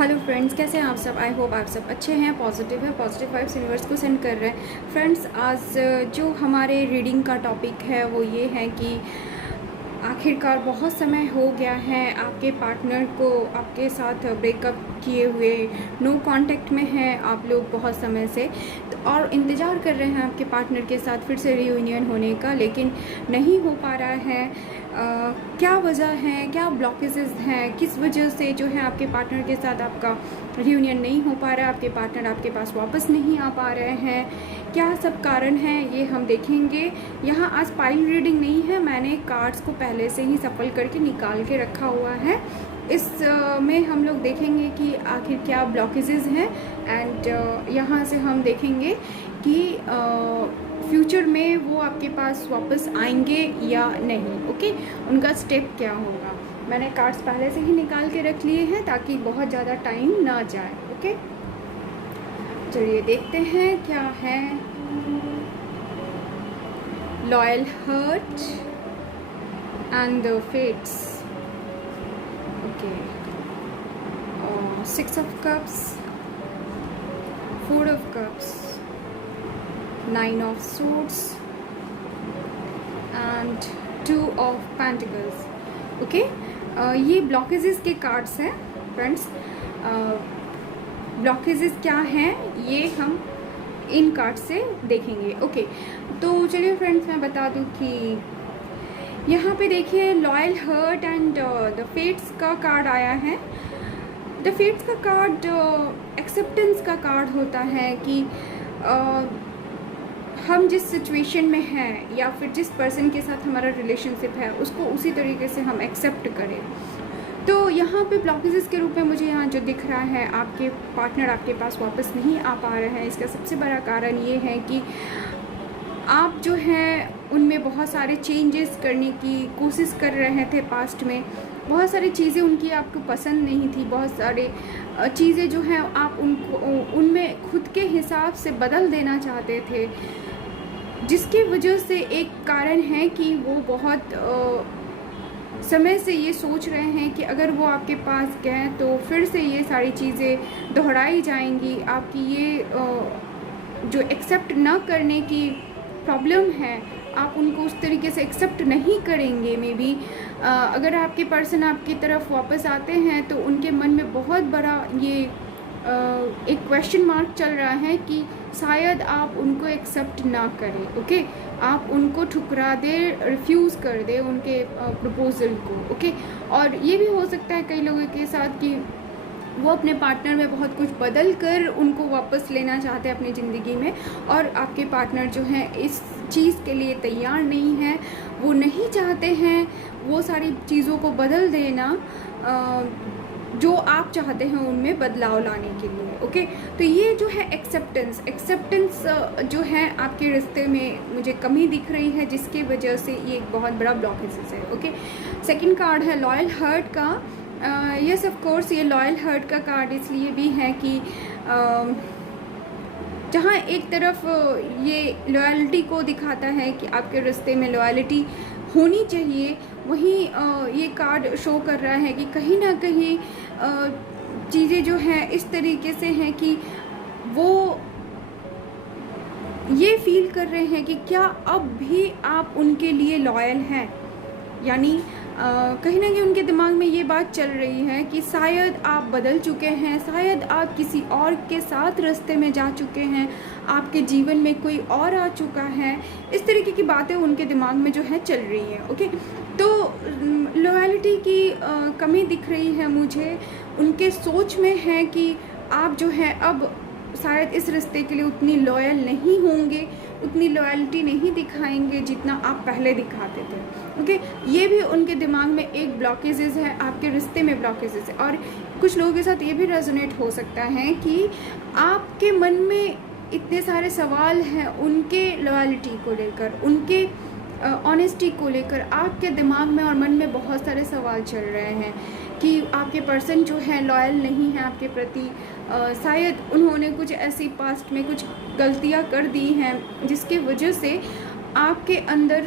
Hello friends, कैसे हैं आप सब। आई होप आप सब अच्छे हैं, पॉजिटिव है, पॉजिटिव वाइब्स यूनिवर्स को सेंड कर रहे हैं। फ्रेंड्स, आज जो हमारे रीडिंग का टॉपिक है वो ये है कि आखिरकार बहुत समय हो गया है आपके पार्टनर को आपके साथ ब्रेकअप किए हुए, नो कांटेक्ट में हैं आप लोग बहुत समय से, तो और इंतज़ार कर रहे हैं आपके पार्टनर के साथ फिर से रियूनियन होने का, लेकिन नहीं हो पा रहा है। क्या वजह है, क्या ब्लॉकेजेस हैं, किस वजह से जो है आपके पार्टनर के साथ आपका रियूनियन नहीं हो पा रहा है, आपके पार्टनर आपके पास वापस नहीं आ पा रहे हैं, क्या सब कारण है ये हम देखेंगे। यहाँ आज पाइल रीडिंग नहीं है, मैंने कार्ड्स को पहले से ही सफल करके निकाल के रखा हुआ है। इस में हम लोग देखेंगे कि आखिर क्या ब्लॉकेजेस हैं एंड यहाँ से हम देखेंगे कि फ्यूचर में वो आपके पास वापस आएंगे या नहीं। ओके, उनका स्टेप क्या होगा। मैंने कार्ड्स पहले से ही निकाल के रख लिए हैं ताकि बहुत ज़्यादा टाइम ना जाए। ओके, चलिए देखते हैं क्या है। Loyal heart and the fates. Okay, 6 of cups, 4 of cups, 9 of swords and 2 of pentacles. Okay, ये ब्लॉकेजेस के कार्ड्स हैं फ्रेंड्स। ब्लॉकेजेस क्या हैं ये हम इन कार्ड से देखेंगे। ओके, तो चलिए फ्रेंड्स, मैं बता दूं कि यहाँ पे देखिए loyal heart and the fates का कार्ड आया है। द फेट्स का कार्ड एक्सेप्टेंस का कार्ड होता है कि हम जिस सिचुएशन में हैं या फिर जिस पर्सन के साथ हमारा रिलेशनशिप है उसको उसी तरीके से हम एक्सेप्ट करें। तो यहाँ पे ब्लॉकेजेस के रूप में मुझे यहाँ जो दिख रहा है, आपके पार्टनर आपके पास वापस नहीं आ पा रहे हैं। इसका सबसे बड़ा कारण ये है कि आप जो हैं उनमें बहुत सारे चेंजेस करने की कोशिश कर रहे थे पास्ट में। बहुत सारी चीज़ें उनकी आपको पसंद नहीं थी, बहुत सारे चीज़ें जो हैं आप उनमें खुद के हिसाब से बदल देना चाहते थे, जिसकी वजह से एक कारण है कि वो बहुत समय से ये सोच रहे हैं कि अगर वो आपके पास गए तो फिर से ये सारी चीज़ें दोहराई जाएंगी। आपकी ये जो एक्सेप्ट ना करने की प्रॉब्लम है, आप उनको उस तरीके से एक्सेप्ट नहीं करेंगे। मे बी अगर आपके पर्सन आपकी तरफ वापस आते हैं तो उनके मन में बहुत बड़ा ये एक क्वेश्चन मार्क चल रहा है कि शायद आप उनको एक्सेप्ट ना करें। ओके, आप उनको ठुकरा दे, रिफ्यूज़ कर दे उनके प्रपोज़ल को। ओके, और ये भी हो सकता है कई लोगों के साथ कि वो अपने पार्टनर में बहुत कुछ बदल कर उनको वापस लेना चाहते हैं अपनी ज़िंदगी में, और आपके पार्टनर जो है इस चीज़ के लिए तैयार नहीं है। वो नहीं चाहते हैं वो सारी चीज़ों को बदल देना जो आप चाहते हैं उनमें बदलाव लाने के लिए। ओके, तो ये जो है एक्सेप्टेंस जो है आपके रिश्ते में मुझे कमी दिख रही है, जिसकी वजह से ये एक बहुत बड़ा ब्लॉकेजेस है। ओके, सेकंड कार्ड है लॉयल हर्ट का। यस ऑफ कोर्स, ये लॉयल हर्ट का कार्ड इसलिए भी है कि जहाँ एक तरफ ये लॉयल्टी को दिखाता है कि आपके रिश्ते में लॉयल्टी होनी चाहिए, वहीं ये कार्ड शो कर रहा है कि कहीं ना कहीं चीज़ें जो हैं इस तरीके से हैं कि वो ये फील कर रहे हैं कि क्या अब भी आप उनके लिए लॉयल हैं। यानी कहीं ना कहीं उनके दिमाग में ये बात चल रही है कि शायद आप बदल चुके हैं, शायद आप किसी और के साथ रास्ते में जा चुके हैं, आपके जीवन में कोई और आ चुका है। इस तरीके की बातें उनके दिमाग में जो है चल रही है। ओके, तो लॉयल्टी की कमी दिख रही है मुझे। उनके सोच में है कि आप जो है अब शायद इस रिश्ते के लिए उतनी लॉयल नहीं होंगे, उतनी लॉयल्टी नहीं दिखाएंगे जितना आप पहले दिखाते थे। ओके, ये भी उनके दिमाग में एक ब्लॉकेजेस है, आपके रिश्ते में ब्लॉकेजेस है। और कुछ लोगों के साथ ये भी रेजोनेट हो सकता है कि आपके मन में इतने सारे सवाल हैं उनके लॉयल्टी को लेकर, उनके ऑनेस्टी को लेकर। आपके दिमाग में और मन में बहुत सारे सवाल चल रहे हैं कि आपके पर्सन जो है लॉयल नहीं है आपके प्रति। शायद उन्होंने कुछ ऐसी पास्ट में कुछ गलतियां कर दी हैं जिसके वजह से आपके अंदर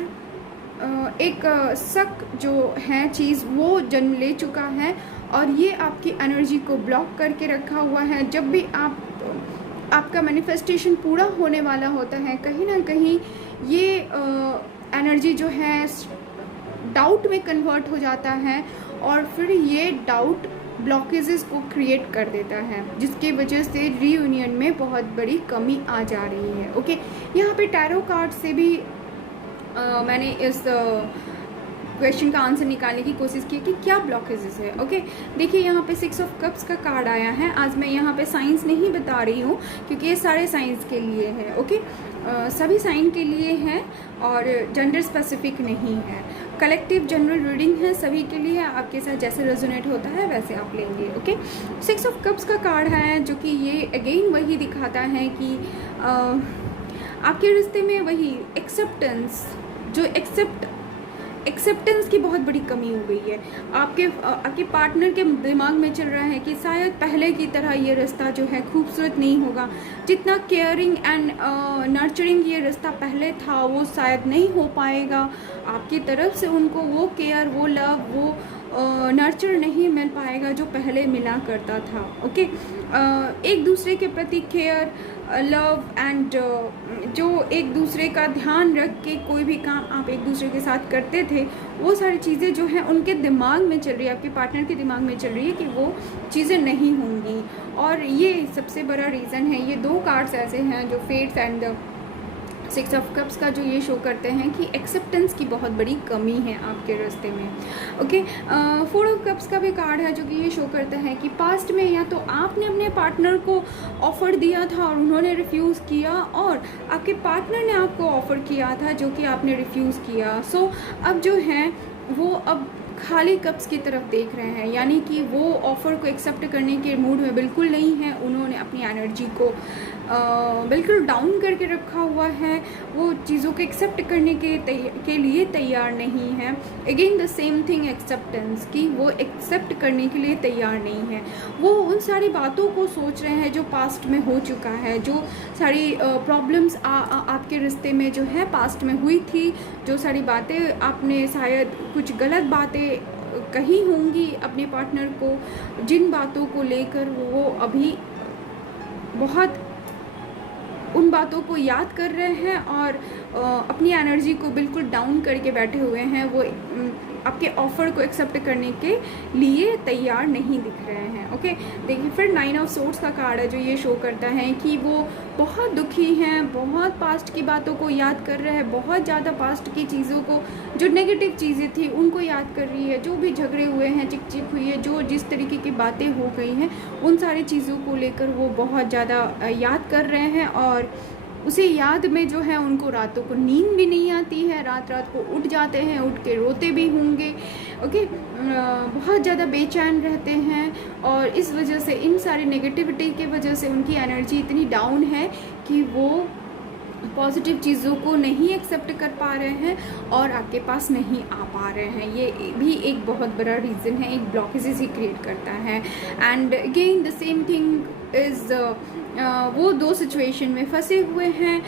एक शक जो है चीज़ वो जन्म ले चुका है और ये आपकी एनर्जी को ब्लॉक करके रखा हुआ है। जब भी आपका मैनिफेस्टेशन पूरा होने वाला होता है, कहीं ना कहीं ये एनर्जी जो है डाउट में कन्वर्ट हो जाता है, और फिर ये डाउट ब्लॉकेजेस को क्रिएट कर देता है, जिसकी वजह से रीयूनियन में बहुत बड़ी कमी आ जा रही है। ओके, यहाँ पे टैरो कार्ड से भी मैंने इस क्वेश्चन का आंसर निकालने की कोशिश की कि क्या ब्लॉकेजेस है। ओके, देखिए यहाँ पे 6 ऑफ कप्स का कार्ड आया है। आज मैं यहाँ पे साइंस नहीं बता रही हूँ क्योंकि ये सारे साइंस के लिए है। ओके, सभी साइन के लिए हैं और जेंडर स्पेसिफिक नहीं है। कलेक्टिव जनरल रीडिंग है, सभी के लिए, आपके साथ जैसे रेजोनेट होता है वैसे आप लेंगे। ओके, 6 ऑफ कप्स का कार्ड है जो कि ये अगेन वही दिखाता है कि आपके रिश्ते में वही एक्सेप्टेंस, जो एक्सेप्टेंस की बहुत बड़ी कमी हो गई है। आपके पार्टनर के दिमाग में चल रहा है कि शायद पहले की तरह ये रिश्ता जो है खूबसूरत नहीं होगा, जितना केयरिंग एंड नर्चरिंग ये रिश्ता पहले था वो शायद नहीं हो पाएगा। आपकी तरफ से उनको वो केयर, वो लव, वो नर्चर नहीं मिल पाएगा जो पहले मिला करता था। ओके, एक दूसरे के प्रति केयर, लव एंड जो एक दूसरे का ध्यान रख के कोई भी काम आप एक दूसरे के साथ करते थे, वो सारी चीज़ें जो हैं उनके दिमाग में चल रही है, आपके पार्टनर के दिमाग में चल रही है कि वो चीज़ें नहीं होंगी। और ये सबसे बड़ा रीज़न है। ये 2 कार्ड्स ऐसे हैं जो फेट्स एंड 6 ऑफ कप्स का जो ये शो करते हैं कि एक्सेप्टेंस की बहुत बड़ी कमी है आपके रास्ते में। ओके, 4 ऑफ कप्स का भी कार्ड है जो कि ये शो करता है कि पास्ट में या तो आपने अपने पार्टनर को ऑफ़र दिया था और उन्होंने रिफ्यूज़ किया, और आपके पार्टनर ने आपको ऑफ़र किया था जो कि आपने रिफ्यूज़ किया। सो अब जो है वो अब खाली कप्स की तरफ देख रहे हैं, यानी कि वो ऑफ़र को एक्सेप्ट करने के मूड में बिल्कुल नहीं है। उन्होंने अपनी एनर्जी को बिल्कुल डाउन करके रखा हुआ है, वो चीज़ों को एक्सेप्ट करने के लिए तैयार नहीं है। Again the same thing acceptance की, वो एक्सेप्ट करने के लिए तैयार नहीं है। वो उन सारी बातों को सोच रहे हैं जो पास्ट में हो चुका है, जो सारी प्रॉब्लम्स आपके रिश्ते में जो है पास्ट में हुई थी, जो सारी बातें आपने शायद कुछ गलत बातें कही होंगी अपने पार्टनर को, जिन बातों को लेकर वो अभी बहुत उन बातों को याद कर रहे हैं और अपनी एनर्जी को बिल्कुल डाउन करके बैठे हुए हैं। वो आपके ऑफ़र को एक्सेप्ट करने के लिए तैयार नहीं दिख रहे हैं। ओके, देखिए फिर 9 ऑफ सोर्ड्स का कार्ड है जो ये शो करता है कि वो बहुत दुखी हैं, बहुत पास्ट की बातों को याद कर रहे हैं, बहुत ज़्यादा पास्ट की चीज़ों को, जो नेगेटिव चीज़ें थी उनको याद कर रही है, जो भी झगड़े हुए हैं, चिक चिक हुई है, जो जिस तरीके की बातें हो गई हैं, उन सारी चीज़ों को लेकर वो बहुत ज़्यादा याद कर रहे हैं। और उसे याद में जो है उनको रातों को नींद भी नहीं आती है, रात रात को उठ जाते हैं, उठ के रोते भी होंगे। ओके, बहुत ज़्यादा बेचैन रहते हैं, और इस वजह से, इन सारी नेगेटिविटी की वजह से उनकी एनर्जी इतनी डाउन है कि वो पॉजिटिव चीज़ों को नहीं एक्सेप्ट कर पा रहे हैं और आपके पास नहीं आ पा रहे हैं। ये भी एक बहुत बड़ा रीज़न है, एक ब्लॉकेजेस ही क्रिएट करता है। And again the same thing is वो 2 सिचुएशन में फंसे हुए हैं।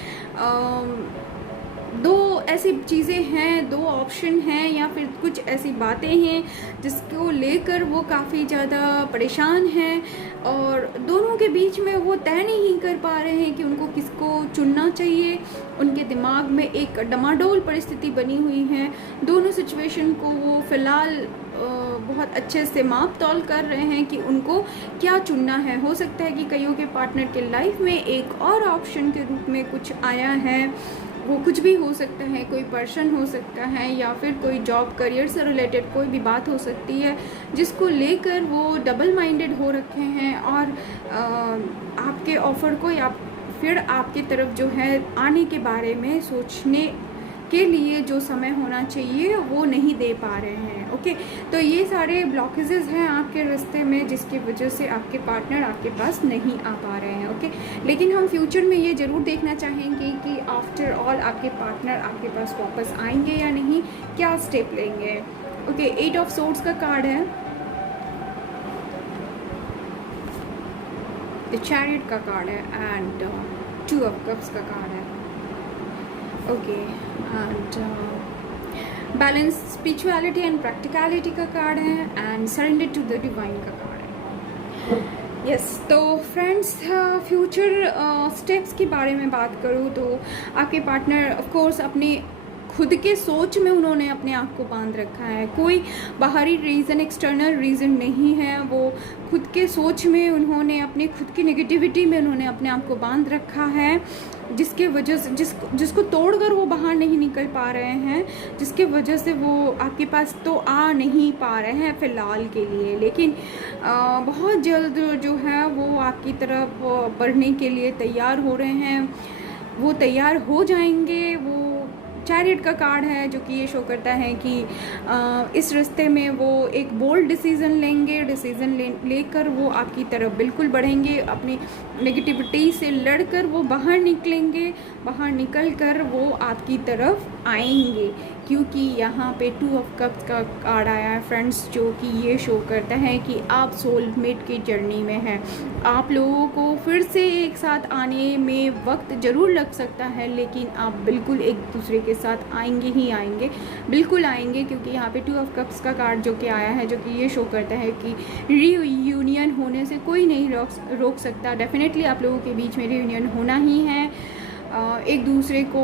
2 ऐसी चीज़ें हैं, 2 ऑप्शन हैं, या फिर कुछ ऐसी बातें हैं जिसको लेकर वो काफ़ी ज़्यादा परेशान हैं, और दोनों के बीच में वो तय नहीं कर पा रहे हैं कि उनको किसको चुनना चाहिए। उनके दिमाग में एक डमाडोल परिस्थिति बनी हुई है। दोनों सिचुएशन को वो फ़िलहाल बहुत अच्छे से माप तौल कर रहे हैं कि उनको क्या चुनना है। हो सकता है कि कईयों के पार्टनर के लाइफ में एक और ऑप्शन के रूप में कुछ आया है, वो कुछ भी हो सकता है, कोई पर्सन हो सकता है, या फिर कोई जॉब करियर से रिलेटेड कोई भी बात हो सकती है जिसको लेकर वो डबल माइंडेड हो रखे हैं, और आपके ऑफ़र को या फिर आपकी तरफ जो है आने के बारे में सोचने के लिए जो समय होना चाहिए वो नहीं दे पा रहे हैं। ओके, तो ये सारे ब्लॉकेजेस हैं आपके रास्ते में, जिसकी वजह से आपके पार्टनर आपके पास नहीं आ पा रहे हैं। ओके, लेकिन हम फ्यूचर में ये ज़रूर देखना चाहेंगे कि आफ्टर ऑल आपके पार्टनर आपके पास वापस आएंगे या नहीं, क्या स्टेप लेंगे। ओके, 8 ऑफ सोर्ड्स का कार्ड है, द चैरियट का कार्ड है, एंड 2 ऑफ कप्स का कार्ड है। Okay, and balance spirituality and practicality का कार्ड है, and surrender to the divine का कार्ड है। यस तो फ्रेंड्स, फ्यूचर स्टेप्स के बारे में बात करूँ तो आपके पार्टनर ऑफ कोर्स अपने खुद के सोच में उन्होंने अपने आप को बांध रखा है। कोई बाहरी रीज़न, एक्सटर्नल रीज़न नहीं है, वो खुद के सोच में उन्होंने अपने खुद की नेगेटिविटी में उन्होंने अपने आप को बांध रखा है, जिसके वजह से जिसको तोड़कर वो बाहर नहीं निकल पा रहे हैं, जिसके वजह से वो आपके पास तो आ नहीं पा रहे हैं फ़िलहाल के लिए। लेकिन बहुत जल्द जो है वो आपकी तरफ बढ़ने के लिए तैयार हो रहे हैं, वो तैयार हो जाएंगे। वो चैरियट का कार्ड है जो कि ये शो करता है कि इस रास्ते में वो एक बोल्ड डिसीज़न लेंगे, लेकर वो आपकी तरफ बिल्कुल बढ़ेंगे। अपनी नेगेटिविटी से लड़कर वो बाहर निकलेंगे, बाहर निकल कर वो आपकी तरफ आएंगे, क्योंकि यहाँ पे 2 ऑफ कप्स का कार्ड आया है फ्रेंड्स, जो कि ये शो करता है कि आप सोलमेट की जर्नी में हैं। आप लोगों को फिर से एक साथ आने में वक्त ज़रूर लग सकता है, लेकिन आप बिल्कुल एक दूसरे के साथ आएंगे ही आएंगे, बिल्कुल आएंगे, क्योंकि यहाँ पे 2 ऑफ कप्स का कार्ड जो कि आया है, जो कि ये शो करता है कि रीयूनियन होने से कोई नहीं रोक सकता। डेफिनेटली आप लोगों के बीच में रीयूनियन होना ही है। एक दूसरे को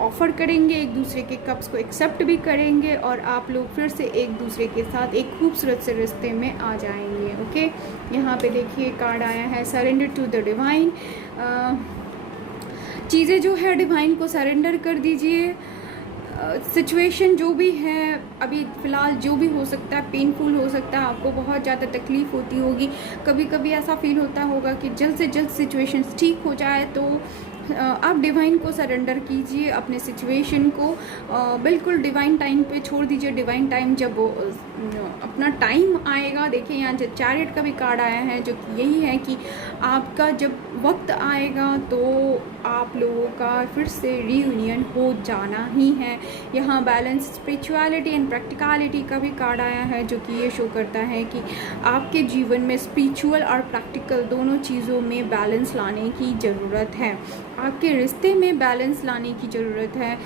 ऑफ़र करेंगे, एक दूसरे के कप्स को एक्सेप्ट भी करेंगे, और आप लोग फिर से एक दूसरे के साथ एक खूबसूरत से रिश्ते में आ जाएंगे। ओके, यहाँ पे देखिए कार्ड आया है सरेंडर टू द डिवाइन। चीज़ें जो है डिवाइन को सरेंडर कर दीजिए। सिचुएशन जो भी है अभी फ़िलहाल, जो भी हो सकता है, पेनफुल हो सकता है, आपको बहुत ज़्यादा तकलीफ़ होती होगी, कभी कभी ऐसा फील होता होगा कि जल्द से जल्द सिचुएशन ठीक हो जाए, तो आप डिवाइन को सरेंडर कीजिए अपने सिचुएशन को, बिल्कुल डिवाइन टाइम पे छोड़ दीजिए। डिवाइन टाइम जब अपना टाइम आएगा, देखिए यहाँ चैरियट का भी कार्ड आया है, जो कि यही है कि आपका जब वक्त आएगा तो आप लोगों का फिर से रीयूनियन हो जाना ही है। यहाँ बैलेंस स्पिरिचुअलिटी एंड प्रैक्टिकलिटी का भी कार्ड आया है, जो कि ये शो करता है कि आपके जीवन में स्पिरिचुअल और प्रैक्टिकल दोनों चीज़ों में बैलेंस लाने की ज़रूरत है। आपके रिश्ते में बैलेंस लाने की ज़रूरत है।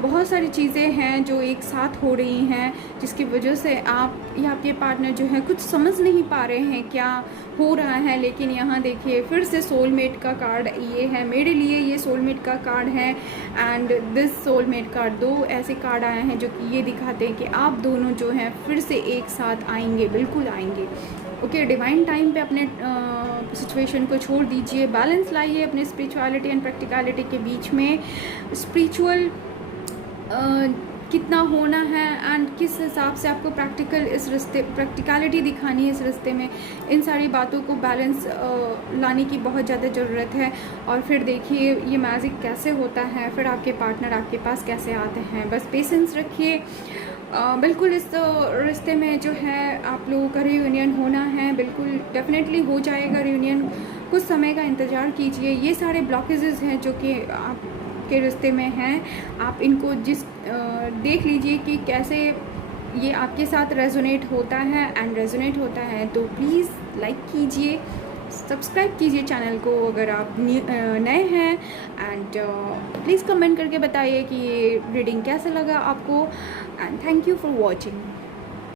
बहुत सारी चीज़ें हैं जो एक साथ हो रही हैं, जिसकी वजह से आप या आपके पार्टनर जो है कुछ समझ नहीं पा रहे हैं क्या हो रहा है। लेकिन यहाँ देखिए फिर से सोलमेट का कार्ड ये है, मेरे लिए ये सोलमेट का कार्ड है, एंड दिस सोलमेट कार्ड। 2 ऐसे कार्ड आए हैं जो कि ये दिखाते हैं कि आप दोनों जो हैं फिर से एक साथ आएंगे, बिल्कुल आएंगे। ओके, डिवाइन टाइम पे अपने सिचुएशन को छोड़ दीजिए, बैलेंस लाइए अपने स्पिरिचुअलिटी एंड प्रैक्टिकलिटी के बीच में। स्पिरिचुअल कितना होना है एंड किस हिसाब से आपको प्रैक्टिकलिटी दिखानी है इस रिश्ते में, इन सारी बातों को बैलेंस लाने की बहुत ज़्यादा ज़रूरत है। और फिर देखिए ये मैजिक कैसे होता है, फिर आपके पार्टनर आपके पास कैसे आते हैं। बस पेशेंस रखिए, बिल्कुल इस रिश्ते में जो है आप लोगों का रीयूनियन होना है, बिल्कुल डेफिनेटली हो जाएगा रीयूनियन। कुछ समय का इंतज़ार कीजिए। ये सारे ब्लॉकेजेस हैं जो कि आपके रिश्ते में हैं, आप इनको देख लीजिए कि कैसे ये आपके साथ रेजोनेट होता है एंड रेजोनेट होता है। तो प्लीज़ लाइक कीजिए, सब्सक्राइब कीजिए चैनल को अगर आप नए हैं, एंड प्लीज़ कमेंट करके बताइए कि ये रीडिंग कैसा लगा आपको, and thank you for watching.